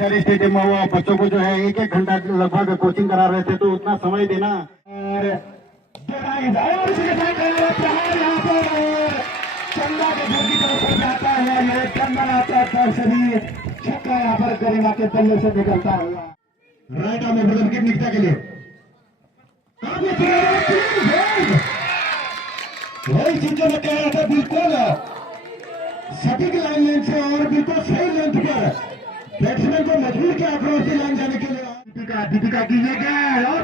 Stadium में हुआ बच्चों को जो है एक एक घंटा लगभग कोचिंग करा रहे थे, तो उतना समय देना और चंदा के घर की तरफ से जाता है, ये चंदन आता है, सभी छक्का यहाँ पर गरिमा के तल्ले से निकलता हुआ right arm over the wicket Nikita के लिए वही चीज जो मैं कह रहा था, बिल्कुल सटीक लाइन लेंथ से और बिल्कुल सही लेंथ पर बैट्समैन को मजबूर किया अक्रॉस द लाइन जाने के लिए। दीपिका की ये गेंद और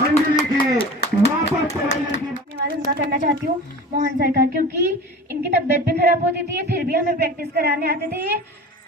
अंजलि के वापस धन्यवाद अदा करना चाहती हूँ मोहन सर का, क्योंकि इनकी तबीयत भी खराब होती थी, फिर भी हमें प्रैक्टिस कराने आते थे। ये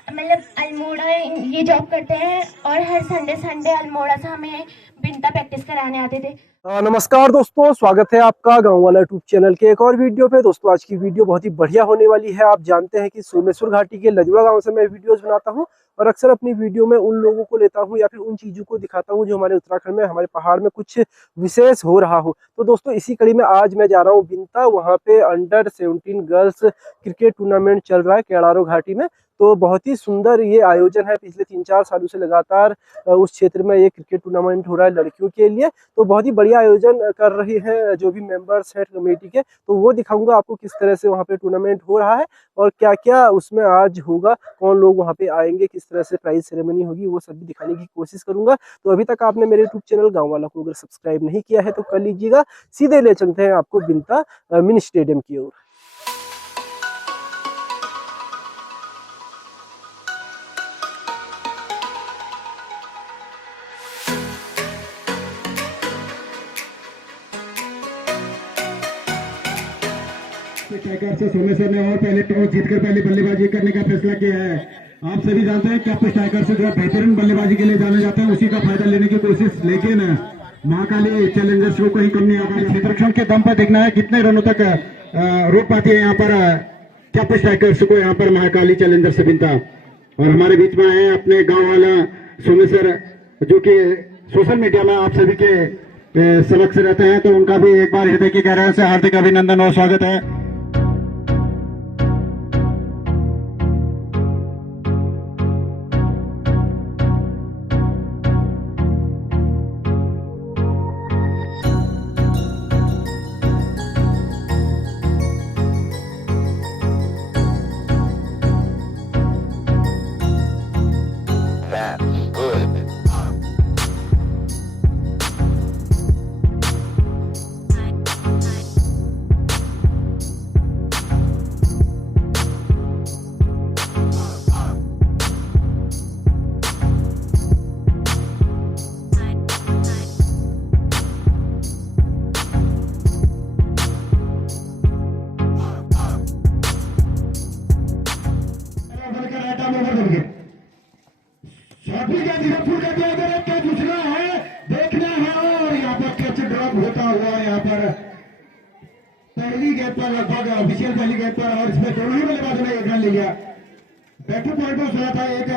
मतलब अल्मोड़ा ये जॉब करते हैं और हर संडे अल्मोड़ा से हमें बिनता प्रैक्टिस कराने आते थे। नमस्कार दोस्तों, स्वागत है आपका गांव वाला यूट्यूब चैनल के एक और वीडियो पे। दोस्तों आज की वीडियो बहुत ही बढ़िया होने वाली है। आप जानते हैं कि सोमेश्वर घाटी के लजुड़ा गांव से मैं वीडियोस बनाता हूं और अक्सर अपनी वीडियो में उन लोगों को लेता हूं या फिर उन चीज़ों को दिखाता हूं जो हमारे उत्तराखंड में, हमारे पहाड़ में कुछ विशेष हो रहा हो। तो दोस्तों इसी कड़ी में आज मैं जा रहा हूँ बिनता। वहाँ पे अंडर 17 गर्ल्स क्रिकेट टूर्नामेंट चल रहा है केड़ारो घाटी में। तो बहुत ही सुंदर ये आयोजन है। पिछले 3-4 सालों से लगातार उस क्षेत्र में ये क्रिकेट टूर्नामेंट हो रहा है लड़कियों के लिए। तो बहुत ही बढ़िया आयोजन कर रही हैं जो भी मेंबर्स हैं कमेटी के। तो वो दिखाऊंगा आपको किस तरह से वहाँ पे टूर्नामेंट हो रहा है और क्या क्या उसमें आज होगा, कौन लोग वहाँ पे आएंगे, किस तरह से प्राइज सेरेमनी होगी, वो सब भी दिखाने की कोशिश करूंगा। तो अभी तक आपने मेरे यूट्यूब चैनल गाँव वाला को अगर सब्सक्राइब नहीं किया है तो कर लीजिएगा। सीधे ले चलते हैं आपको बिनता मिनी स्टेडियम की ओर। टाइगर से सोमेश्वर ने और पहले टॉस जीतकर पहले बल्लेबाजी करने का फैसला किया है। आप सभी जानते हैं कैप्टन टाइगर से जो बेहतरीन बल्लेबाजी के लिए जाने जाते हैं, उसी का फायदा लेने की कोशिश, लेकिन महाकाली चैलेंजर्स को कहीं कम नहीं आता। क्षेत्ररक्षण के दम पर देखना है कितने रनों तक रोक पाती है यहाँ पर कैप्टन टाइगर्स को, यहाँ पर महाकाली चैलेंजर से बिनता। और हमारे बीच में है अपने गाँव वाला सोमेश्वर, जो कि सोशल मीडिया में आप सभी के समक्ष रहते हैं। तो उनका भी एक बार हृदय की गहराई से हार्दिक अभिनंदन और स्वागत है। देखना है और यहाँ पर कैच ड्रॉप होता हुआ यहाँ पर पहली गेंद पर लगभग ऑफिशियल पहली गेंद पर, और इसमें दोनों ही बल्लेबाजों ने एक रन लिया। बैटर पॉइंट पर सुना था एक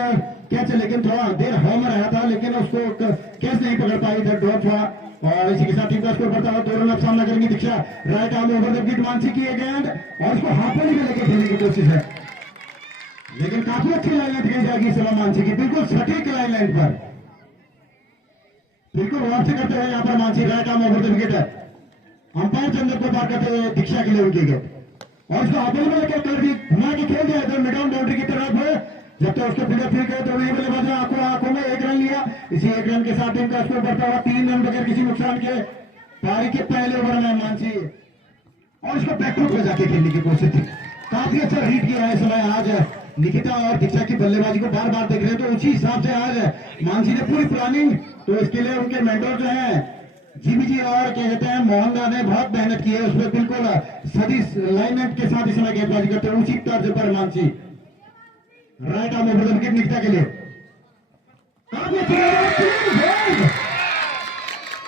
कैच, लेकिन थोड़ा देर हवा में रहा था, लेकिन उसको कैच नहीं पकड़ पाई, इधर ड्रॉप हुआ। और इसी के साथ टीम का स्कोर बढ़ता हुआ 2 रन अब सामना करेंगी Diksha. Right arm over the wicket Mansi की गेंद और उसको हाफ में लेकर खेलने की कोशिश है, लेकिन काफी अच्छी लाइन लेंथ खेल जाएगी इस समय मानसी की, बिल्कुल सटीक लाइन लेंथ पर, बिल्कुल वापसी करते हुए यहाँ पर Mansi. Right arm over the wicket है, अंपायर चंद्र को पार करते हुए दीक्षा के लिए उनकी गेंद और उसको अपने में लेकर कर दी, घुमा के खेल दिया इधर मिड ऑन बाउंड्री की तरफ है। जब तक उसको फिगर फिर गए तो वही बल्लेबाज ने आंखों में 1 रन लिया। इसी 1 रन के साथ टीम का स्कोर बढ़ता हुआ 3 रन बगैर किसी नुकसान के। पारी के पहले ओवर में मानसी और उसको बैकफुट पे जाके खेलने की कोशिश थी, काफी अच्छा रीड किया है इस समय। आज निकिता और दीक्षा की बल्लेबाजी को बार बार देख रहे हैं, तो उसी हिसाब से आज मानसी ने पूरी प्लानिंग, तो इसके लिए उनके मेंटर जो है जीबी जी और क्या कहते हैं मोहन ने बहुत मेहनत की है उसमें, बिल्कुल सभी लाइनअप के साथ इस समय गेंदबाजी करते हैं उसी तर्ज पर Mansi. Right arm over the wicket Nikita के लिए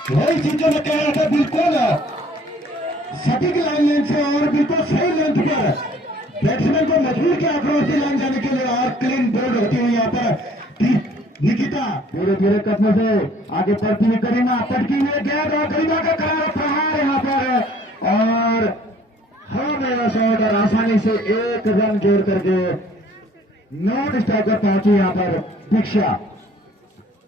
वही चीज जो मैं कह रहा था, बिल्कुल सटीक लाइन लेंथ से और बिल्कुल सही लेंथ पर बैट्समैन को मजबूर किया अक्रॉस द लाइन जाने के लिए, और क्लीन बोल्ड होती हुई यहाँ पर निकिता धीरे धीरे कदमों से आगे बढ़ती हुई करीना, पटकी हुई गेंद और करीना का करारा प्रहार यहाँ पर, और हाँ मेरा शॉट और आसानी से एक रन जोड़ करके नॉन स्ट्राइकर पहुंची यहाँ पर दीक्षा।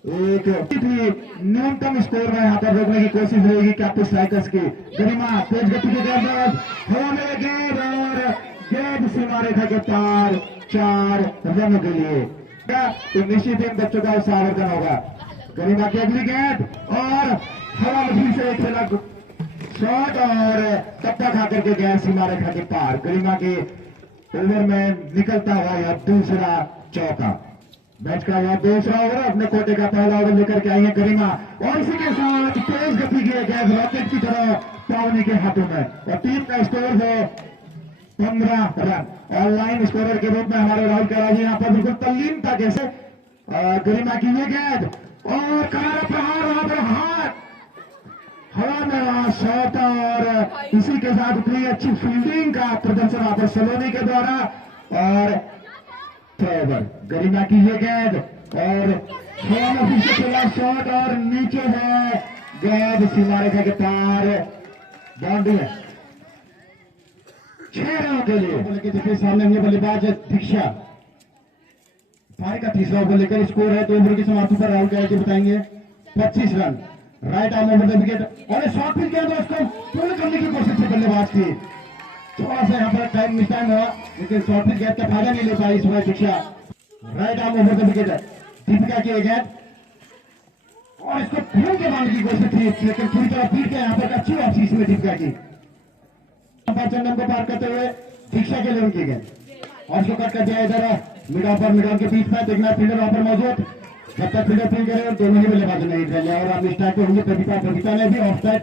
एक न्यूनतम स्कोर में यहाँ पर रोकने की कोशिश रहेगी कैप्टन स्ट्राइकर्स की। गरिमा तेज गति के गेंदबाज हवा में गेंद और गेंद सीमा रेखा के पार 4 रनों के लिए। तो निश्चित इन बच्चों का उत्साहवर्धन होगा। गरिमा की अगली गेंद और हवा में से एक खेला शॉट और टप्पा खा करके गया सीमा रेखा के पार। गरिमा के ओवर में निकलता हुआ यह दूसरा चौका। मैच का यह दूसरा ओवर, अपने कोटे का पहला ओवर लेकर के आई है गरिमा और इसी के साथ तेज गति की गेंद रॉकेट की तरह पावनी के हाथों में और टीम का स्कोर है 15 रन। ऑनलाइन स्कोरर के रूप में हमारे राहुल कैराजी यहाँ पर बिल्कुल तल्लीनता कैसे गरिमा की ये गेंद और करारा प्रहार वहां पर हाथ हवा में वहां शॉट और इसी के साथ इतनी अच्छी फील्डिंग का प्रदर्शन वहां पर सलोनी के द्वारा और ओवर। गरिमा की ये गेंद और हवा में फिर से खेला शॉट और नीचे है गेंद सीमा रेखा के पार बाउंड्री है 6 रनों के लिए। लेकिन देखिए सामने ये बल्लेबाज दीक्षा पारी का तीसरा ओवर लेकर स्कोर है 2 ओवर की समाप्ति पर राहुल कैराजी बताएंगे 25 run. Right arm over the wicket और शॉट फिर किया तो उसको पूर्ण करने की कोशिश थी बल्लेबाज की। थोड़ा सा यहाँ पर टाइम मिस टाइम हुआ लेकिन शॉट फिर गेंद का फायदा नहीं ले पाई इस समय Diksha. Right arm over the wicket Deepika की गेंद और इसको पूर्ण के मारने की कोशिश थी लेकिन पूरी तरह पीट के यहाँ पर अच्छी वापसी इसमें दीपिका की। चंदन को पार करते हुए दीक्षा के लिए उनकी गेंद और इसको कट कर दिया इधर मिड ऑन के बीच में। देखना फील्डर वहां पर मौजूद, जब तक फील्डर फील्ड करे दोनों ही बल्लेबाजों ने हिट लिया और अब स्ट्राइक पे होंगे प्रदीपा ने भी ऑफ साइड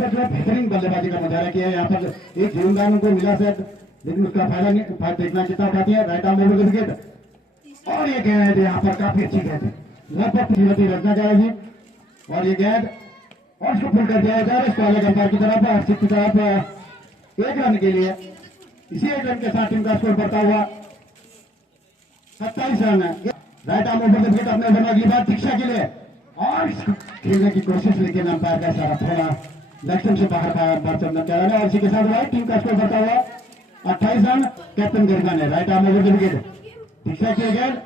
पर जो बेहतरीन बल्लेबाजी का मुजाहरा किया है। यहाँ पर एक जीवनदान उनको मिला शायद लेकिन उसका फायदा नहीं देखना कितना उठाती है। राइट आर्म ओवर विकेट और ये गेंद यहाँ पर काफी अच्छी गेंद लगभग श्रीमती रचना करेगी और ये गेंद और इसको पुल कर दिया इधर इसको अलग अंपायर की तरफ हर्षित की तरफ 1 रन के लिए। इसी 1 रन के साथ टीम का स्कोर बढ़ता हुआ 27 रन है। राइट आर्म ओवर विकेट अपने ओवर में अगली बार दीक्षा के लिए और खेलने की कोशिश लेकिन अंपायर का इशारा थोड़ा लक्ष्य से बाहर था अंपायर चंदन कैराजी और इसी के साथ भाई टीम का स्कोर बढ़ता हुआ 28 रन। कैप्टन गरिमा ने राइट आर्म ओवर विकेट दीक्षा की गेंद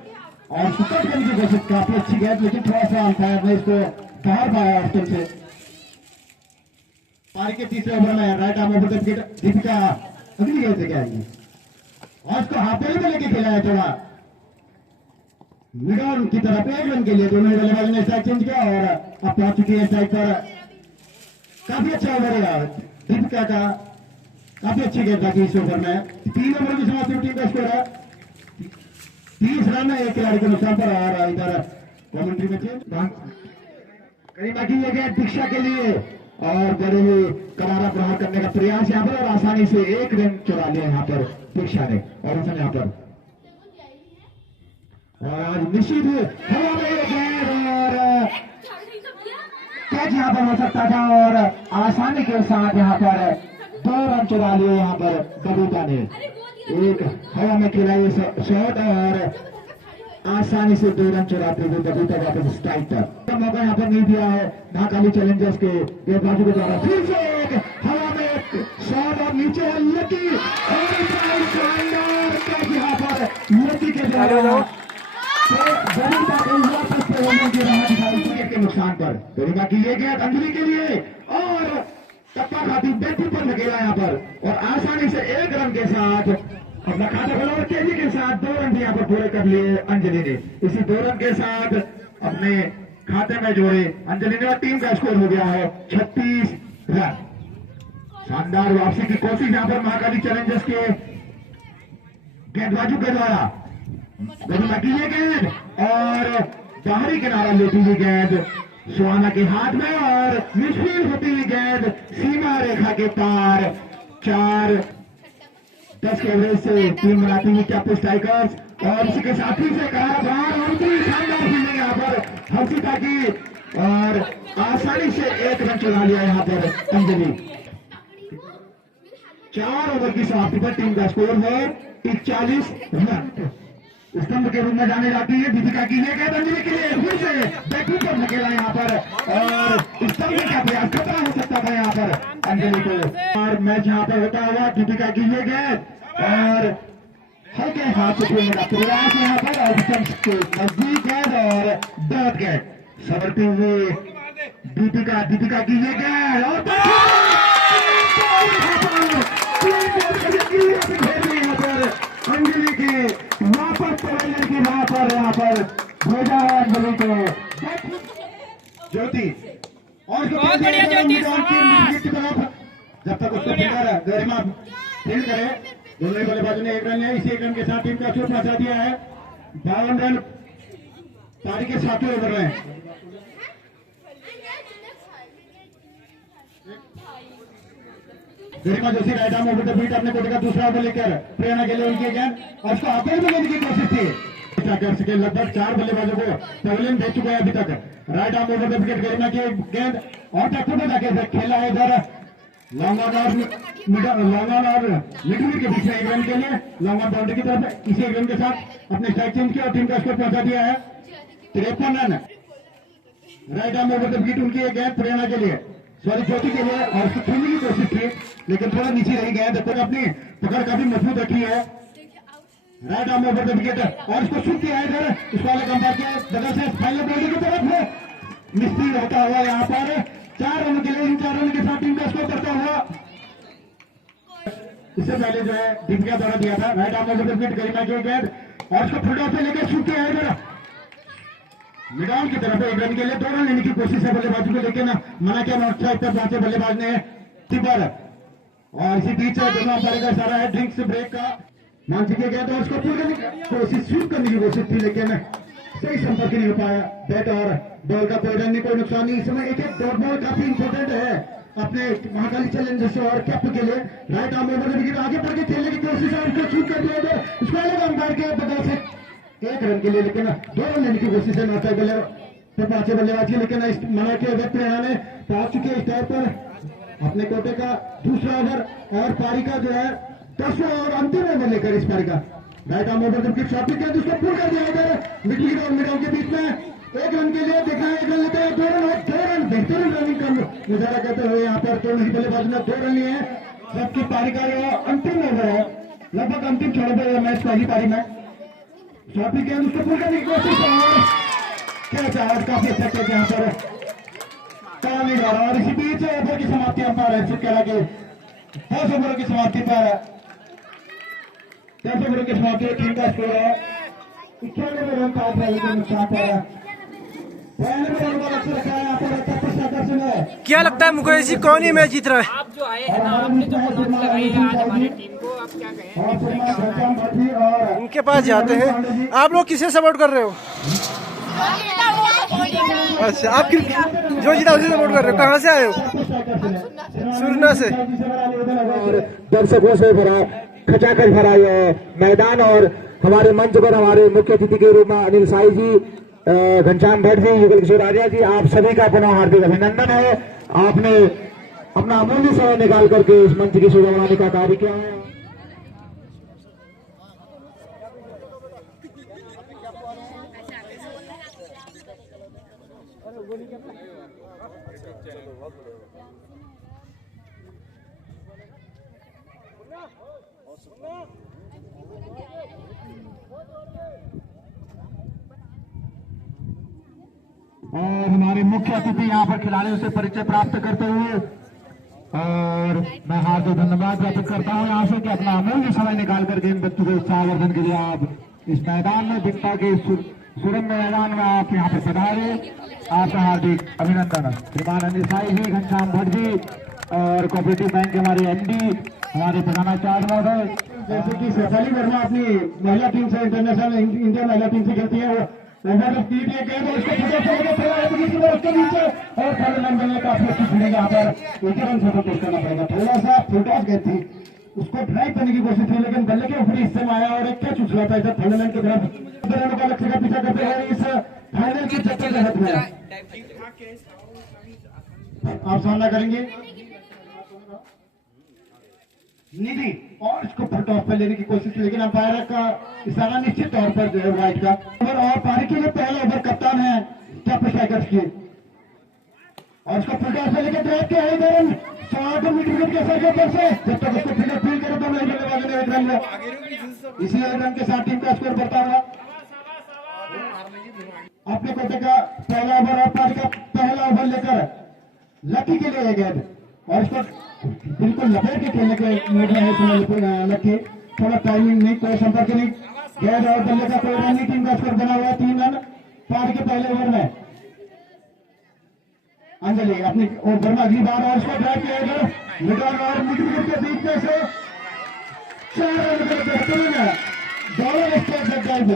और सुपर करने की कोशिश काफी अच्छी गेंद लेकिन थोड़ा सा अंपायर ने इसको बाहर पाया ऑप्शन से। पारी के तीसरे ओवर में right arm over wicket Deepika अगली गेंद लेके आएगी और इसको हाथेली में लेके खेला है थोड़ा मिड ऑन की तरफ 1 रन के लिए। दोनों ही बल्लेबाजों ने स्ट्राइक चेंज किया और अब पहुंच चुकी है स्ट्राइक पर। काफी अच्छा ओवर है दीपिका का, काफी अच्छी गेंद था इस ओवर में। 3 ओवर की समाप्ति टीम का स्कोर है 30 रन है 1 खिलाड़ी के नुकसान पर और इधर कमेंट्री में चेंज गरिमा की ये गेंद दीक्षा के लिए और बड़े करारा प्रहार करने का प्रयास यहाँ पर और आसानी से 1 रन चुरा लिया यहाँ पर दीक्षा ने और उसने यहाँ पर और आज निश्चित हवा में गेंद और कैच यहाँ पर हो सकता था और आसानी के साथ यहाँ पर 2 रन चुरा लिए यहाँ पर बबीता ने। एक हवा में खेला ये शॉट और आसानी से 2 रन चुराते हुए बबीता वापस स्ट्राइक पर। मौका यहाँ पर नहीं दिया है महाकाली चैलेंजर्स के गेंदबाजों के द्वारा। फिर से एक हवा में शॉट और नीचे है लकी और शानदार कैच यहाँ पर लकी के द्वारा के नुकसान पर। गरिमा की ये गेंद अंजलि के लिए और टप्पा खाती बैटिंग पर लगेगा यहाँ पर और आसानी से 1 रन के साथ अपना खाता खोला और तेजी के साथ 2 रन भी यहाँ पर पूरे कर लिए अंजलि ने। इसी 2 रन के साथ अपने खाते में जोड़े अंजलि ने और टीम का स्कोर हो गया है 36 रन। शानदार वापसी की कोशिश यहाँ पर महाकाली चैलेंजर्स के गेंदबाजों के द्वारा। गरिमा की ये गेंद और बाहरी किनारा लेती हुई गेंद सुहाना के हाथ में और मिसफील्ड होती हुई गेंद सीमा रेखा के पार 4-10 के एवरेज से टीम बनाती हुई कैप्टन स्ट्राइकर्स और इसी के साथ ही से कहा शानदार फील्डिंग यहाँ पर हर्षिता की और आसानी से 1 रन चुरा लिया यहाँ पर अंजलि। 4 ओवर की समाप्ति पर टीम का स्कोर है 41 रन। स्तंभ के रूप में जाने जाती है। दीपिका की ये गेंद अंजलि के लिए फिर से बैटिंग पर निकला यहाँ पर और स्तंभ का प्रयास खतरा हो सकता था यहाँ पर अंजलि को। और मैच यहाँ पर होता हुआ दीपिका की ये गेंद और हल्के हाथ से खेलने का प्रयास यहाँ पर और स्तंभ के नजदीक गेंद और डॉट गेंद संभलते हुए दीपिका की ये गेंद और अंजलि की वापस टॉयलेट की वहां पर यहाँ पर भेजा है अंजलि को ज्योति और बहुत बढ़िया ज्योति, की तरफ जब तक उसको फिगर गरिमा फील्ड करे। दोनों ही बल्लेबाजों ने 1 रन लिया। इसी 1 रन के साथ टीम का स्कोर पहुंचा दिया है 52 रन पारी के 7वें ओवर में। Garima Joshi right arm over the beat अपने कोटे का दूसरा ओवर लेकर प्रेरणा के लिए उनकी गेंद और उसको आगे बढ़ने की कोशिश थी। कर सके लगभग 4 बल्लेबाजों को पवेलियन भेज चुका है अभी तक। Right arm over the wicket Garima की गेंद और टक्कर में जाके खेला है इधर लॉन्ग ऑन और मिडविकेट के बीच में 1 रन के लिए लॉन्ग ऑन बाउंड्री की तरफ इसी 1 रन के साथ अपने स्ट्राइक चेंज किया और टीम का स्कोर पहुंचा दिया है 53 run. Right arm over the wicket उनकी एक गेंद प्रेरणा के लिए सॉरी ज्योति के लिए और उसको खेलने की कोशिश की लेकिन थोड़ा नीचे रही गेंद तो अपनी पकड़ काफी मजबूत रखी है। Right arm over the wicket और इसको शूट किया है इधर इस वाले कंपायर के बगल से फाइनल बाउंड्री की तरफ मिस्त्री होता हुआ यहाँ पर 4 रन के लिए इन 4 रन के साथ टीम का स्कोर करता हुआ। इससे पहले जो है दीपिका द्वारा दिया था right arm over the wicket Garima की गेंद और इसको फुल टॉप से लेकर शूट किया है इधर मिडाउन की तरफ 1 रन के लिए 2 रन लेने की कोशिश है बल्लेबाजी को लेकिन मना किया नॉट स्ट्राइक पर पहुंचे बल्लेबाज ने टिपर और इसी बीच दोनों अंपायर का इशारा है ड्रिंक्स ब्रेक का मानसिक गेंद और उसको पूरी कोशिश शूट करने की कोशिश थी लेकिन सही संपर्क नहीं हो पाया। बैट और बॉल का कोई रन नहीं कोई नुकसान नहीं। इस समय एक डॉट बॉल काफी इंपॉर्टेंट है अपने महाकाली चैलेंजर्स और कैप के लिए। Right arm over the wicket आगे बढ़ के खेलने की कोशिश है उसको शूट कर दिया उसको अलग अंपायर के बगल से 1 रन के लिए लेकिन 2 रन लेने की कोशिश है नौता पांचे बल्लेबाज की लेकिन मना के व्यक्त ने पहुंच चुके इस टाइम पर अपने कोटे का दूसरा ओवर और पारी का जो है 10वां और अंतिम ओवर लेकर इस पारी का right arm over the shot किया उसको पुल कर दिया इधर मिडिल और मिडाउन के बीच में 1 रन के लिए देखा है 1 रन लेते हैं 2 रन और 2 रन बेहतरीन रनिंग का मुजाहरा करते हुए यहाँ पर दोनों ही बल्लेबाजों ने 2 रन लिए हैं। सबकी पारी का यह अंतिम ओवर है लगभग अंतिम छोड़ पर मैच पहली पारी में शॉट की उसको पुल करने की कोशिश क्या चाहत काफी अच्छा किया यहाँ पर काम नहीं रहा और इसी बीच ओवर की समाप्ति अंपायर चुप कह के 10 ओवरों की समाप्ति पर 10 ओवरों की समाप्ति टीम का स्कोर है 91 रन का नुकसान पर है। क्या लगता है मुकेश जी कौन ही मैच जीत रहा है? आप जो आए हैं ना आपने जो मेहनत लगाई है आज हमारी टीम को आप क्या कहें? उनके पास जाते हैं। आप लोग किसे सपोर्ट कर रहे हो? अच्छा आप जो जीता उसे सपोर्ट कर रहे हो। कहाँ से आए हो? सुरना से। दर्शकों से भरा खचाखच भरा यह मैदान और हमारे मंच पर हमारे मुख्य अतिथि के रूप में अनिल साई जी घनश्याम भट्ट जी युगल किशोर राजा जी आप सभी का पुनः हार्दिक अभिनंदन है। आपने अपना अमूल्य समय निकाल करके इस मंच की शोभा बनाने का कार्य किया है। और हमारे मुख्य अतिथि यहाँ पर खिलाड़ियों से परिचय प्राप्त करते हुए और मैं हार्दिक धन्यवाद ज्ञापित करता हूँ यहाँ से कि अपना अमूल्य समय निकाल करके इन बच्चों के उत्साहवर्धन के लिए आप इस मैदान में दिखता के सुरम्य मैदान में आप यहाँ पर पधारे। आपका हार्दिक अभिनंदन। श्रीमान अनिल साई जी घनश्याम भट्ट जी और कोऑपरेटिव बैंक के हमारे एमडी हमारे प्रधानाचार्य महोदय जैसे कि शेफाली वर्मा अपनी महिला टीम से इंटरनेशनल इंडियन महिला टीम से खेलती है और थर्ड नंबर में काफी अच्छी फील्डिंग यहाँ पर 1 रन से कोशिश करना पड़ेगा। थोड़ा सा फुलटॉस गई थी उसको ड्राइव करने की कोशिश थी लेकिन बल्ले के ऊपरी हिस्से में आया और एक कैच उछला था इधर थर्ड लाइन की तरफ रनों का लक्ष्य का पीछा करते हुए इस फाइनल की चक्कर के हद में आप सामना करेंगे निधि और इसको टॉस पर लेने की कोशिश की, लेकिन अंपायर का इशारा निश्चित तौर पर जो है वाइट का ओवर। और पारी के लिए पहला ओवर कप्तान है टॉप स्ट्राइकर्स की, और उसको फुल टॉस पर लेकर ड्राइव किया है इधर शॉट मिड विकेट के सर के ऊपर से, जब तक उसको फील्डर फील्ड करे तो नहीं बल्लेबाजों ने एक रन लिया। इसी एक रन के साथ टीम का स्कोर बढ़ता हुआ अपने कोटे का पहला ओवर और पारी का पहला ओवर लेकर लकी के लिए गेंद, और इसको बिल्कुल लपेट के खेलने के मूड में है इस समय लकी। थोड़ा टाइमिंग नहीं, कोई संपर्क नहीं, गेंद और बल्ले का कोई रन नहीं। टीम का स्कोर बना हुआ है 3 रन पारी के पहले ओवर में। अंजलि अपनी ओवर में अगली बार और इसको ड्राइव किया इधर मिडल और मिड विकेट के बीच में से 4 रन के बेहतरीन है डॉलर स्टेट ड्राइव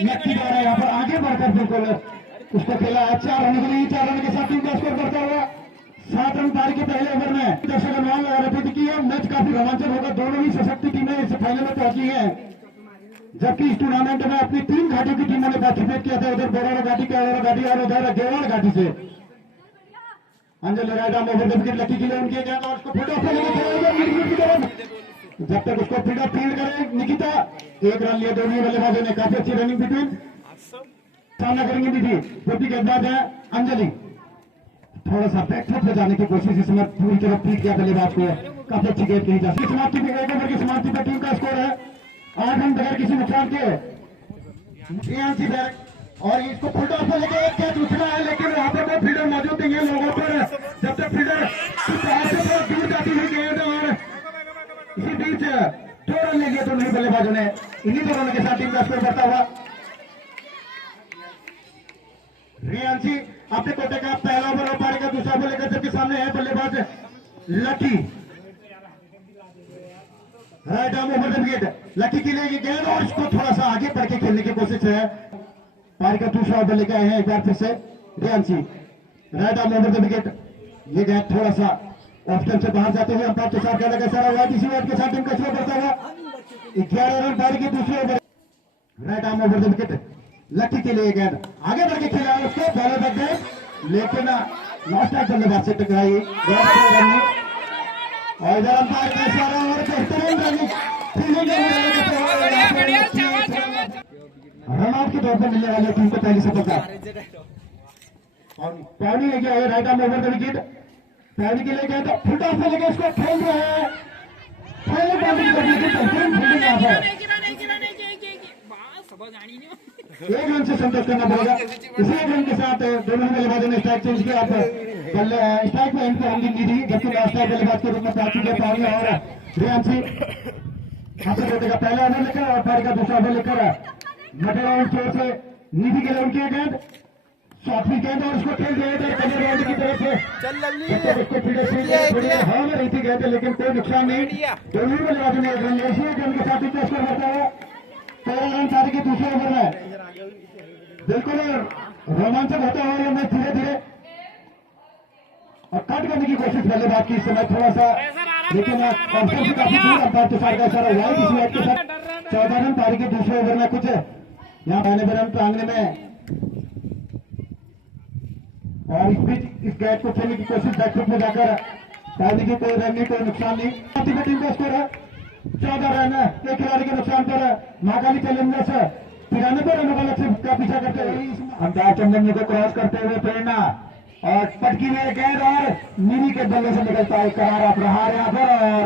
लकी द्वारा यहाँ पर आगे बढ़कर बिल्कुल उसको खेला है 4 रन के लिए। 4 रन के साथ टीम का स्कोर बढ़ता हुआ 7 रन पारी के पहले ओवर में। दर्शक अनुमान लगा रहे थे कि यह मैच काफी रोमांचक होगा, दोनों ही सशक्त टीमें इस फाइनल में पहुंची हैं, जबकि इस टूर्नामेंट में अपनी 3 घाटियों की टीमों ने पार्टिसिपेट किया था, उधर बोराड़ा घाटी, कैलोरा घाटी और उधर गेवाड़ घाटी से। Anjali right arm over the wicket lucky के लिए उनके गेंद, और उसको फील्ड ऑफ पर लेकर खेला मिड विकेट की तरफ, जब तक उसको फील्ड ऑफ फील्ड करे निकिता। 1 रन लिए दोनों बल्लेबाजों ने, काफी अच्छी रनिंग बिटवीन सामना करेंगे भी थी। पूर्ति गेंदबाज है अंजलि, थोड़ा सा बैकफुट पे जाने की कोशिश, इस समय पूरी तरफ पीट किया बल्लेबाज को, काफी अच्छी गेंद कही जा सकती। समाप्ति में 1 ओवर की समाप्ति पर टीम का स्कोर है 8 रन बगैर किसी नुकसान के। और इसको फुल टॉस पर लेके एक कैच उछला है, लेकिन वहां पर वो फील्डर मौजूद नहीं है लोगों पर, जब तक फील्डर से दूर जाती हुई गेंद, और इसी बीच 2 रन ले लिए दोनों बल्लेबाजों ने। इन्हीं 2 रनों के साथ टीम का स्कोर बढ़ता हुआ रियांशी अपने कोटे का पहला ओवर और पारी का दूसरा ओवर लेकर जबकि सामने है बल्लेबाज lucky. Right arm over the wicket lucky के लिए ये गेंद, और इसको थोड़ा सा आगे बढ़ के खेलने की कोशिश है। पारी का दूसरा ओवर लेकर आए हैं एक बार फिर से Riyanshi. Right arm over the wicket, ये गेंद थोड़ा सा ऑफ स्टंप से बाहर जाते हुए अंपायर के साथ कहने का इशारा हुआ। इसी ओवर के साथ टीम का स्कोर बढ़ता हुआ 11 रन पारी के दूसरे over. Right arm over the wicket lucky के लिए गेंद आगे बढ़ के खेला है, उसको बॉलर तक गए, लेकिन लास्ट टाइम बल्लेबाज से टकराई रनिंग, और इधर अंपायर का इशारा और बेहतरीन रनिंग रन आउट के तौर पर मिलने वाली टीम को पहली सफलता। पौनी है क्या है right arm over the wicket, पौनी के लिए गए तो फुल टॉस पे लेके उसको खेल रहे हैं, पहले बाउंड्री करने की बेहतरीन फील्डिंग यहाँ पर 1 रन से संतोष करना पड़ेगा। इसी 1 रन के साथ दोनों बल्लेबाजों ने स्ट्राइक चेंज किया, स्ट्राइक में इनको रन दी थी, जबकि लास्ट टाइम बल्लेबाज के रूप में पहुंच चुके पौनी और रियांशी। अपने कोटे का पहला ओवर लेकर और पारी का दूसरा ओवर लेकर मटेराउंड फ्लोर से निधि के लिए उनकी गेंद, सातवीं गेंद, और उसको खेल दिया था पहले राउंड की तरफ से, उसको फील्डर हवा में रही थी गेंद, लेकिन कोई नुकसान नहीं, दोनों ही बल्लेबाजों ने 1 रन लिया। इसी गेंद के साथ इतना स्कोर बढ़ता है 13 रन पारी के दूसरे ओवर में। बिल्कुल रोमांचक होता है ये मैच धीरे धीरे, और कट करने की कोशिश बल्लेबाज की इस समय थोड़ा सा, लेकिन ऑप्शन से काफी दूर अंपायर के साथ का इशारा हुआ है। इस मैच के साथ 14 रन पारी के दूसरे ओवर में कुछ यहाँ पहले रन प्रांगण में, और इस बीच इस कैच को खेलने की कोशिश बैकफुट में जाकर पारी की कोई रन नहीं, कोई नुकसान नहीं। टीम का स्कोर है 14 रन, एक खिलाड़ी के नुकसान पर महाकाली चैलेंजर्स 93 रनों का लक्ष्य का पीछा करते हुए अंपायर चंदन को क्रॉस करते हुए प्रेरणा, और पटकी में गेंद और नीली के बल्ले से निकलता है करारा प्रहार यहाँ पर, और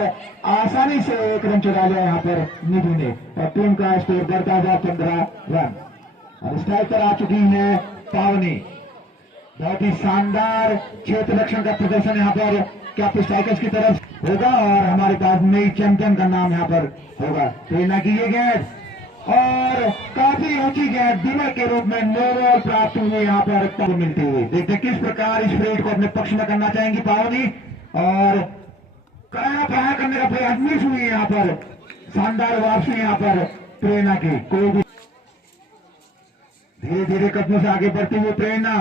आसानी से 1 रन चुरा लिया यहाँ पर निधि ने, और टीम का स्कोर बढ़ता हुआ 15 रन। और स्ट्राइक पर आ चुकी है पावनी, बहुत ही शानदार क्षेत्र रक्षण का प्रदर्शन यहाँ पर कैप स्ट्राइकर्स की तरफ होगा, और हमारे पास नई चैंपियन का नाम यहाँ पर होगा। प्रेरणा की ये गेंद, और काफी ऊंची गेंद बीमर के रूप में नो बॉल प्राप्त हुई यहाँ पर मिलती हुई। देखते हैं किस प्रकार इस रेड को अपने पक्ष में करना चाहेंगी पावनी, और करारा प्रहार करने का प्रयास मिस हुई यहाँ पर, शानदार वापसी यहाँ पर प्रेरणा की। कोई भी धीरे धीरे कदमों से आगे बढ़ती हुई प्रेरणा,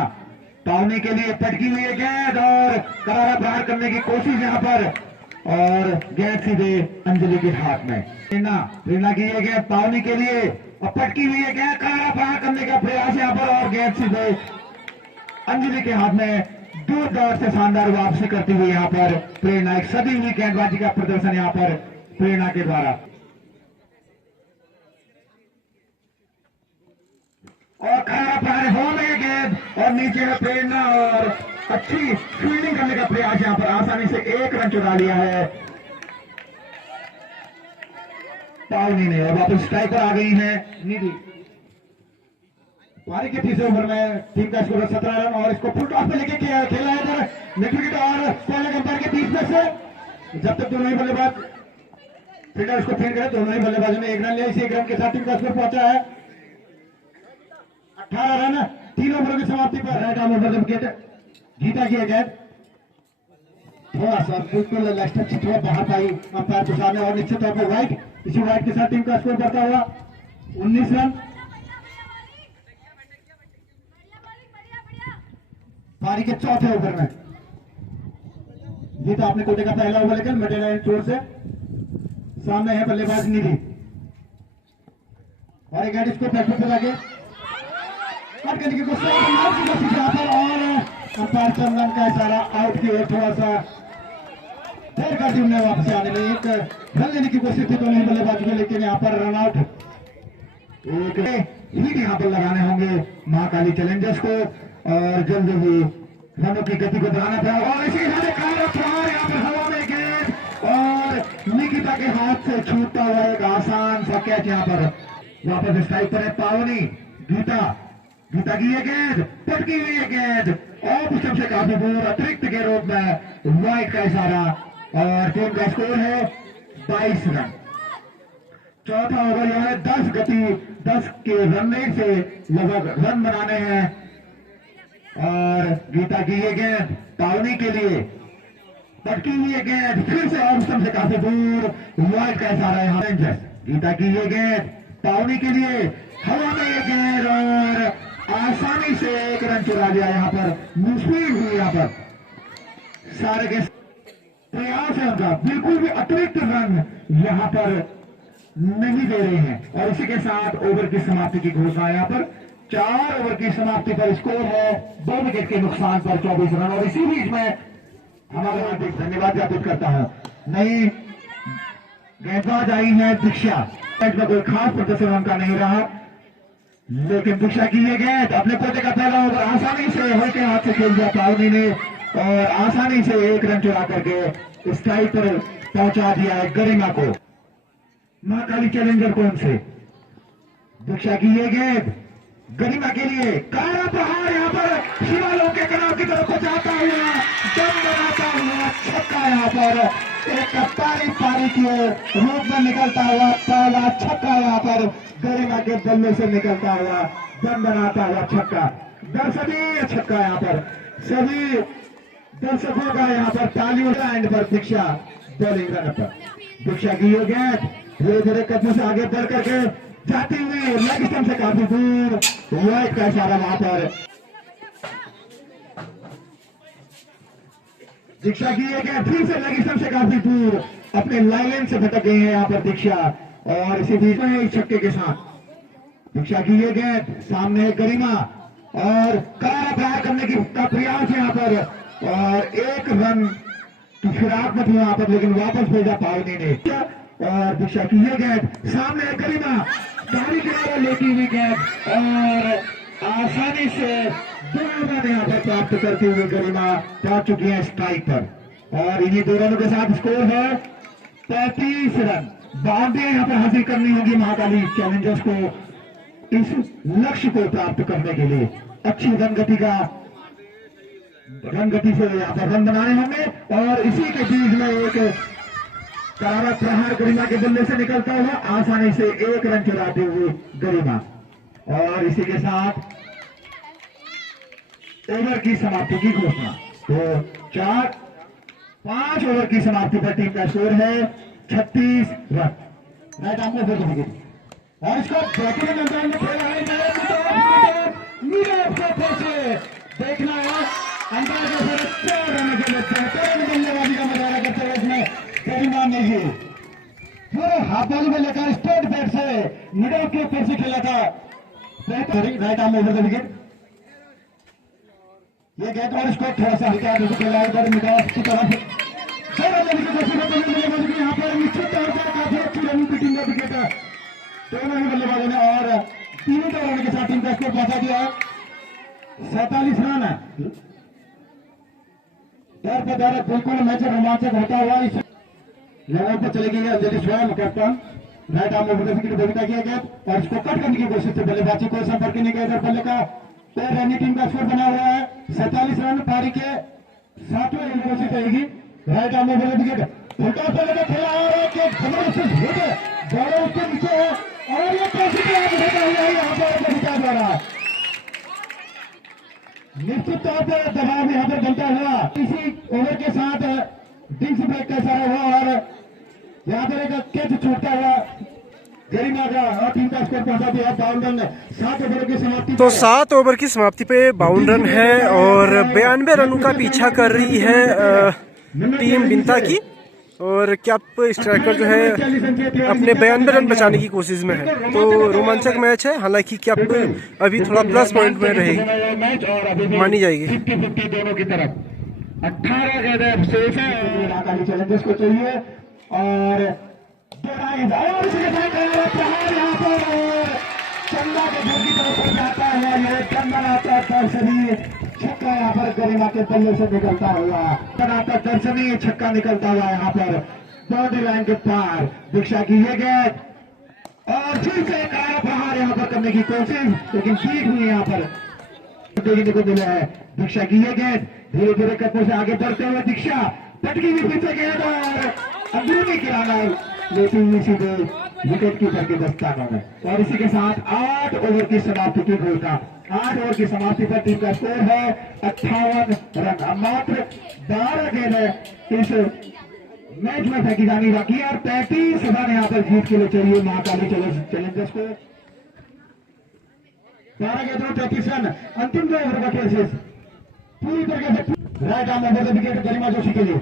पावनी के लिए पटकी हुई है गेंद, और करारा प्रहार करने की कोशिश यहाँ पर, और गेंद सीधे अंजलि के हाथ में। प्रेरणा की ये गेंद पावनी के लिए, और पटकी हुई है गेंद, करारा प्रहार करने का प्रयास यहाँ पर, और गेंद सीधे अंजलि के हाथ में। दूर दौड़ से शानदार वापसी करती हुई यहाँ पर प्रेरणा, एक सदी हुई गेंदबाजी का प्रदर्शन यहाँ पर प्रेरणा के द्वारा। और खड़ा प्रहार हवा में ये गेंद और नीचे में प्रेरणा और अच्छी फील्डिंग करने का प्रयास यहाँ पर आसानी से 1 रन चुरा लिया है पावनी ने। और वापस स्ट्राइकर आ गई है निधि। पारी के तीसरे ओवर में टीम का स्कोर 17 रन और इसको फुल टॉस पे लेके खेला है इधर नेट विकेट और पहले अंपायर के 30 में से जब तक दोनों ही बल्लेबाज फील्डर उसको फील्ड करे दोनों ही बल्लेबाजों ने 1 रन लिया। इसी 1 रन के साथ टीम का स्कोर पहुंचा है 18 रन 3 ओवरों की समाप्ति पर। राइट आर्म ओवर विकेट जीता किया गेंद थोड़ा सा बिल्कुल लास्ट टच थोड़ा बाहर पाई अंपायर के सामने और निश्चित तौर पर वाइट। इसी वाइट के साथ टीम का स्कोर बढ़ता हुआ 19 रन। पारी के चौथे ओवर में जीता अपने कोटे का पहला ओवर लेकर मिडिल लाइन चोर से सामने है बल्लेबाज निधि और एक इसको बैटबॉल पे लगे कट करने की कोशिश और अंपायर चंदन का इशारा आउट की ओर थोड़ा सा देर कर दी उन्हें वापस आने में। एक रन लेने की कोशिश थी दोनों बल्लेबाजों में लेकिन यहाँ पर रन आउट एक हिट यहाँ पर लगाने होंगे महाकाली चैलेंजर्स को और जल्द ही रनों की गति को बढ़ाना था। और इसी के साथ यहाँ पर हवा में गेंद और निकिता के हाथ से छूटता हुआ एक आसान सा कैच यहाँ पर वापस स्ट्राइक पर है पावनी। गीता की ये गेंद पटकी हुई है गेंद और पुष्टम से काफी दूर अतिरिक्त के रूप में वाइट का इशारा और टीम का स्कोर है 22 रन। चौथा ओवर यह है 10 के रन रेट से लगभग रन बनाने हैं और गीता की ये गेंद पावनी के लिए पटकी हुई है गेंद फिर से और पुष्टम से काफी दूर वाइट का इशारा यहाँ गीता की ये गेंद पावनी के लिए हवा में ये गेंद और आसानी से 1 रन चुरा लिया यहाँ पर मुश्किल हुई यहाँ पर सारे के प्रयास है उनका बिल्कुल भी अतिरिक्त रन यहाँ पर नहीं दे रहे हैं। और इसी के साथ ओवर की समाप्ति की घोषणा यहाँ पर 4 ओवर की समाप्ति पर स्कोर है 2 विकेट के नुकसान पर 24 रन। और इसी बीच में हमारा हार्दिक धन्यवाद ज्ञापित करता हूं नई गेंदबाज आई है दीक्षा। में कोई खास प्रदर्शन उनका नहीं रहा लेकिन दीक्षा की ये गेंद अपने कोटे का पहला ओवर आसानी से हल्के हाथ से खेल दिया पावनी ने और आसानी से 1 रन चुरा करके स्ट्राइक पर पहुंचा दिया है गरिमा को। महाकाली चैलेंजर कौन से दीक्षा की ये गेंद गरिमा के लिए काला प्रहार यहाँ पर शिवालों के कनाव की तरफ जाता हुआ दम बनाता हुआ छक्का यहाँ पर एक पारी के रूप में निकलता हुआ पहला छक्का यहाँ पर गरिमा के बल्ले से निकलता हुआ दम बनाता हुआ छक्का। दर्शनीय छक्का यहाँ पर सभी दर्शकों का यहाँ पर तालियों एंड पर दीक्षा बॉलिंग रन पर दीक्षा की ये गेंद धीरे धीरे कदमों से आगे बढ़ करके जाती हुई लेग स्टंप से काफी दूर वाइट का इशारा वहां पर दीक्षा की ये गेंद फिर से लेग स्टंप से काफी दूर अपने लाइन से भटक गई है यहाँ पर दीक्षा। और इसी बीच में इस छक्के के साथ दीक्षा की ये गेंद सामने गरिमा और करारा प्रहार करने की का प्रयास है यहाँ पर और 1 रन की फिराक में थी यहाँ पर लेकिन वापस भेजा पावनी ने। और दीक्षा की ये गेंद सामने गरिमा दाढ़ी किनारे लेती हुई गेंद और आसानी से 2 रन यहाँ पर प्राप्त करते हुए गरिमा पहुंच चुकी है स्ट्राइक पर। और इन्हीं 2 रनों के साथ स्कोर है 35 रन। बाउंड्री यहाँ पर हासिल करनी होगी महाकाली चैलेंजर्स को इस लक्ष्य को प्राप्त करने के लिए। अच्छी रन गति से यहाँ पर रन बनाने होंगे और इसी के बीच में एक करारा प्रहार गरिमा के बल्ले से निकलता हुआ आसानी से 1 रन चुराते हुए गरिमा। और इसी के साथ ओवर की समाप्ति की घोषणा। तो 5 ओवर की समाप्ति पर टीम का स्कोर है 36 रन। राइट आर्म में विकेट और इसको बैटिंग अंदाज में खेला है देखना है अंदाज में 4 रन के लिए बेहतरीन बल्लेबाजी का मुजाहरा करते हुए इसमें गरिमा ने ही पूरे हाथ बाजू में लेकर स्ट्रेट बैट से मिडल के ऊपर से खेला था बेहतरीन right arm over the wicket. ये गेंद और इसको थोड़ा सा हल्का हाथ से खेला है मिडल की तरफ यहाँ पर निश्चित तौर पर काफी अच्छी रनिंग की टीम का विकेट दोनों ही बल्लेबाजों ने। और तीनों दौरान के साथ टीम का स्कोर पहुंचा दिया है 47 रन है। दर पर दर बिल्कुल मैच रोमांचक होता हुआ इस लेवल पर चले गए अंजलि स्वयं कैप्टन राइट आर्म ओवर की भूमिका किया गया और इसको कट करने की कोशिश से बल्लेबाजी कोई संपर्क नहीं किया। बल्ले का रनी टीम का स्कोर बना हुआ है 47 रन। पारी के 7वें ओवर कोशिश रहेगी राइट आर्म ओवर विकेट फुलटा से लगा खेला और एक जबरदस्त हिट दौड़ा उसके नीचे है और ये पॉजिटिव होता हुआ यहाँ पर विकेट द्वारा निश्चित तौर पर दबाव यहाँ पर बनता हुआ इसी ओवर के साथ डिंक्स ब्रेक का इशारा हुआ और यहाँ पर एक कैच छूटता हुआ गरिमा का और टीम का स्कोर पहुंचा दिया 52 रन 7 ओवर की समाप्ति। तो 7 ओवर की समाप्ति पे 52 रन है और 92 रनों का पीछा कर रही है टीम बिंता की और कैप स्ट्राइकर जो है अपने 92 रन बचाने की कोशिश में है। तो रोमांचक मैच है, हालांकि कैप अभी थोड़ा प्लस पॉइंट में रहेगी, मानी जाएगी। 50-50 दोनों की तरफ 18 गेंदें अवशेष है नाकाली चैलेंजर्स को चाहिए और यहाँ पर चंदा के घर की तरफ से जाता है ये चंदन आता दर्शनीय छक्का यहाँ पर गरिमा के बल्ले से निकलता हुआ बनाता दर्शनीय छक्का निकलता हुआ यहाँ पर बाउंड्री लाइन के पार दीक्षा की ये गेंद और फिर से काला प्रहार यहाँ पर करने की कोशिश लेकिन ठीक हुई यहाँ पर देखने को मिला है। दीक्षा की ये गेंद धीरे धीरे कदमों से आगे बढ़ते हुए दीक्षा पटकी हुई पीछे गेंद और अंदरूनी किराना लेती हुई सीधे विकेट कीपर के दस्तानों में और इसी के साथ 8 ओवर की समाप्ति की घोषणा। 8 ओवर की समाप्ति पर टीम का स्कोर है 58 रन। मात्र 12 गेंदें इस मैच में फेंकी जानी बाकी है और 35 रन यहाँ पर जीत के लिए चाहिए महाकाली चैलेंजर्स को। 12 गेंदों 33 रन अंतिम 2 ओवर का खेल शेष पूरी तरीके से राइट आर्म ओवर विकेट गरिमा जोशी के लिए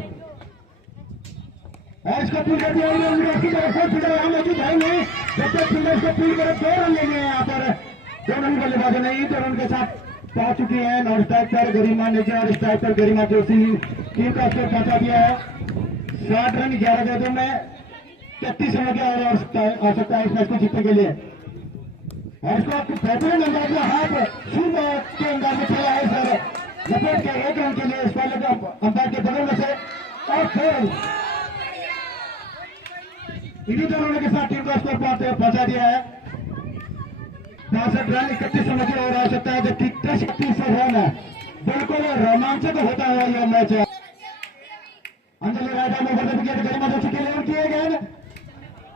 और इसको पूल कर दिया मौजूद है नहीं जब तक फील्डर इसको पूल कर 2 रन लेंगे यहाँ पर 2 रन बल्लेबाजी नहीं 2 रन के साथ पहुंच चुकी है नॉन स्ट्राइकर गरिमा नेजा और स्ट्राइकर गरिमा जोशी टीम का स्कोर पहुंचा दिया है 60 रन 11 गेंदों में 33 रन की आवश्यकता है इस मैच को जीतने के लिए और इसको आपको बेहतरीन अंदाज में हाथ शुभ के अंदाज में खेला है सर लपेट के 1 रन के लिए इस पहले अंदाज के बगल में से और फिर इन्हीं दोनों के साथ टीम का स्कोर पहुंचा दिया है 62 रन 31 रन की और आवश्यकता है जबकि 33 रन है बिल्कुल रोमांचक होता हुआ यह मैच है। अंजलि राजा में विकेट गरिमा जोशी के लिए किए गए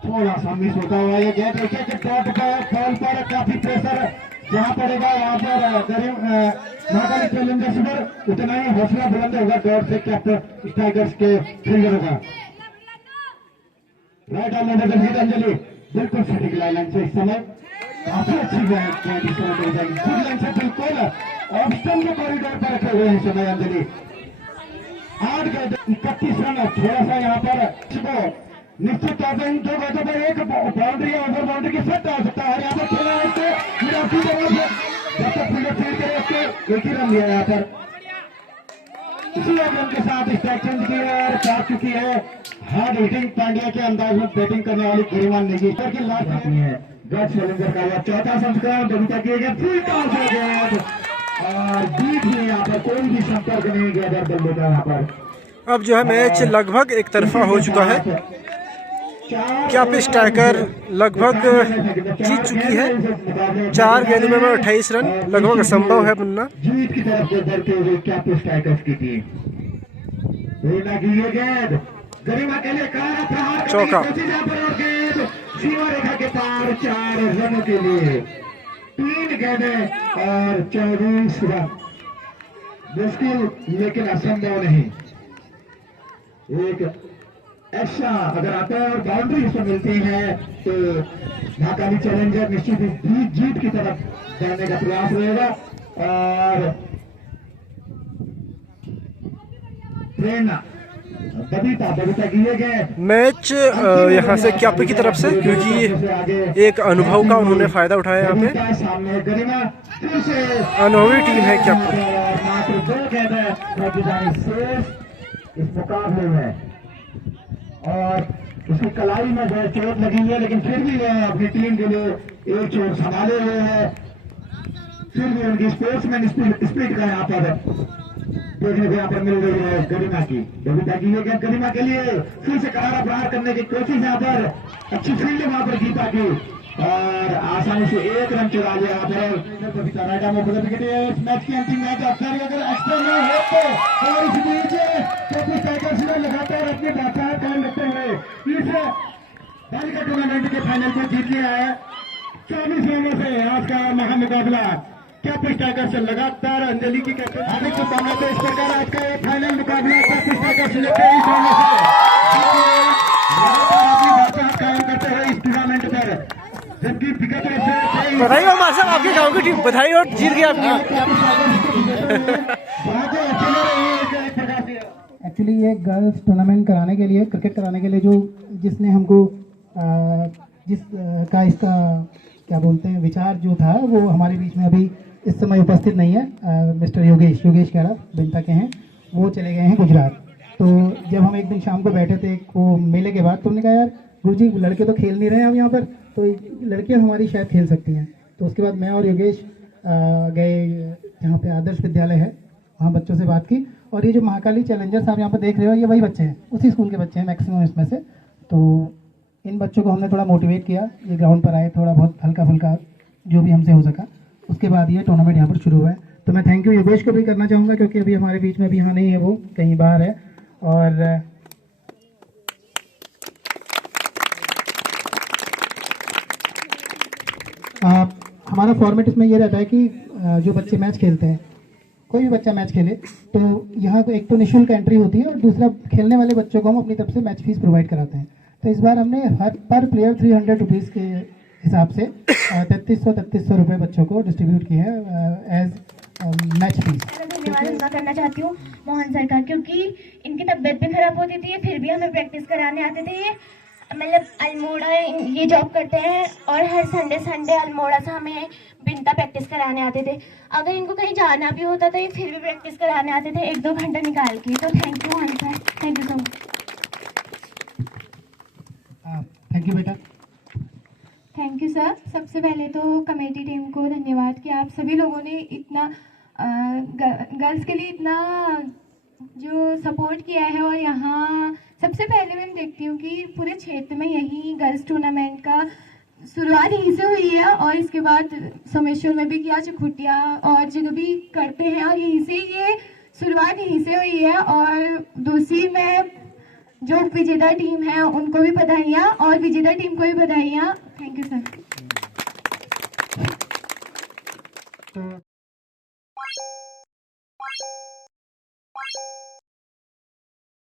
थोड़ा सा मिस होता हुआ ये गेंद देखिए कि डॉट पर बॉल पर काफी प्रेशर जहां पड़ेगा वहां पर महाकाली चैलेंजर्स पर उतना ही हौसला बुलंद होगा डॉट से कैप्टन स्ट्राइकर्स के फील्डरों का। Right arm over wicket Anjali बिल्कुल सटीक लाइन से इस समय काफी अच्छी गेंद इस समय गुड लाइन से बिल्कुल ऑफ स्टंप के कॉरिडोर पर रखे हुए हैं समय अंजलि 8 गेंद 31 रन थोड़ा सा यहाँ पर निश्चित तौर पर इन 2 गेंदों पर एक बाउंड्री या ओवर बाउंड्री की सट्टा आ सकता है। यहाँ पर खेला है इसको जब तक फील्डर फील्ड करे उसको 1 ही रन दिया यहाँ पर इसी रन के साथ स्ट्राइक चेंज की और पहुंच चुकी है हार्ड हिटिंग पांड्या के अंदाज में बैटिंग करने वाली गरिमा नेगी की लास्ट है गॉड चैलेंजर का यह 4था संस्करण बबीता किए गए फुल टॉस हो गया और बीच में यहाँ पर कोई भी संपर्क नहीं गया बल्ले का यहाँ पर। अब जो है मैच लगभग एक तरफा हो चुका है। कैप स्ट्राइकर लगभग जीत चुकी है 4 गेंदों में 28 रन लगभग असंभव है बनना। जीत की तरफ बढ़ते हुए कैप स्ट्राइकर्स की टीम गेंद गरिमा के लिए चौका सीमा रेखा के पार 4 रनों के लिए 3 गेंदें और 24 रन मुश्किल लेकिन असंभव नहीं। एक एक्स्ट्रा अगर आता है और बाउंड्री इसको मिलती है तो महाकाली चैलेंजर निश्चित ही जीत की तरफ जाने का प्रयास रहेगा और प्रेरणा बबीता की ये गए मैच यहाँ से कैप की तरफ से क्योंकि एक अनुभव का उन्होंने फायदा उठाया यहाँ पे सामने गरिमा फिर से अनुभवी टीम है कैप मात्र 2 गेंदें शेष इस मुकाबले में और उसकी कलाई में जो है चोट लगी हुई है, लेकिन फिर भी वह अपनी टीम के लिए एक चोट संभाले हुए है। फिर भी उनकी स्पोर्ट्समैन स्पिरिट का यहाँ पर देखने को यहाँ पर मिल रही है गरिमा की। ये गेम गरिमा के लिए फिर से करारा प्रहार करने की कोशिश यहाँ पर, अच्छी फील्ड वहां पर गीता की और आसानी से एक रन चुरा लिया यहाँ पर। इस मैच की अंतिम मैच अक्सर अगर एक्स्ट्रा में हो तो, और इस बीच टोपी टाइगर्स ने लगातार अपनी बाजार कायम रखते हुए इस बालिका टूर्नामेंट के फाइनल को जीत लिया है। 24 रनों से आज का महामुकाबला कैपिस टाइगर से लगातार अंजलि की कैप्टन हार्दिक शुभकामनाएं। तो इस प्रकार आज का ये फाइनल मुकाबला कैपिस टाइगर से 23 रनों से लगातार अपनी बाजार कायम करते हुए इस टूर्नामेंट पर, जबकि विगत वर्ष बधाई हो मासा, आपके गांव की टीम बधाई हो, जीत गई आपकी। एक्चुअली ये गर्ल्स टूर्नामेंट कराने के लिए, क्रिकेट कराने के लिए जो जिसने हमको इसका क्या बोलते हैं विचार जो था, वो हमारे बीच में अभी इस समय उपस्थित नहीं है। मिस्टर योगेश खेड़ा बिंता के हैं, वो चले गए हैं गुजरात। तो जब हम एक दिन शाम को बैठे थे वो मेले के बाद, तो हमने कहा यार गुरुजी लड़के तो खेल नहीं रहे हैं अब यहाँ पर, तो लड़कियाँ हमारी शायद खेल सकती हैं। तो उसके बाद मैं और योगेश गए जहाँ पे आदर्श विद्यालय है, वहाँ बच्चों से बात की। और ये जो महाकाली चैलेंजर्स आप यहाँ पर देख रहे हो, ये वही बच्चे हैं, उसी स्कूल के बच्चे हैं मैक्सिमम इसमें से। तो इन बच्चों को हमने थोड़ा मोटिवेट किया, ये ग्राउंड पर आए, थोड़ा बहुत हल्का फुल्का जो भी हमसे हो सका। उसके बाद ये टूर्नामेंट यहाँ पर शुरू हुआ है। तो मैं थैंक यू योगेश को भी करना चाहूँगा, क्योंकि अभी हमारे बीच में अभी यहाँ नहीं है, वो कहीं बाहर है। और हमारा फॉर्मेट इसमें ये रहता है कि जो बच्चे मैच खेलते हैं, कोई भी बच्चा मैच खेले तो यहाँ तो एक तो निःशुल्क एंट्री होती है, और दूसरा खेलने वाले बच्चों को हम अपनी तरफ से मैच फीस प्रोवाइड कराते हैं। तो इस बार हमने हर पर प्लेयर 300 रुपीज़ के हिसाब से 3300 रुपये बच्चों को डिस्ट्रीब्यूट किए हैं एज मैच फीस। मैं धन्यवाद उनका करना चाहती हूँ मोहन सर का, क्योंकि इनकी तबीयत भी खराब होती थी, फिर भी हमें प्रैक्टिस कराने आते थे। ये मतलब अल्मोड़ा ये जॉब करते हैं, और हर संडे अल्मोड़ा से हमें बिंता प्रैक्टिस कराने आते थे। अगर इनको कहीं जाना भी होता तो ये फिर भी प्रैक्टिस कराने आते थे 1-2 घंटा निकाल के। तो thank you Mohan sir, thank you so much. Thank you बेटा। Thank you sir. सबसे पहले तो कमेटी टीम को धन्यवाद कि आप सभी लोगों ने इतना गर्ल्स के लिए इतना जो सपोर्ट किया है। और यहाँ सबसे पहले मैं देखती हूँ कि पूरे क्षेत्र में यही गर्ल्स टूर्नामेंट का शुरुआत यहीं से हुई है, और इसके बाद सोमेश्वर में भी किया, चुखुटिया और जगह भी करते हैं, और यहीं से ये शुरुआत यहीं से हुई है। और दूसरी में जो विजेता टीम है उनको भी बधाइयाँ, और विजेता टीम को भी बधाइयाँ। Thank you sir.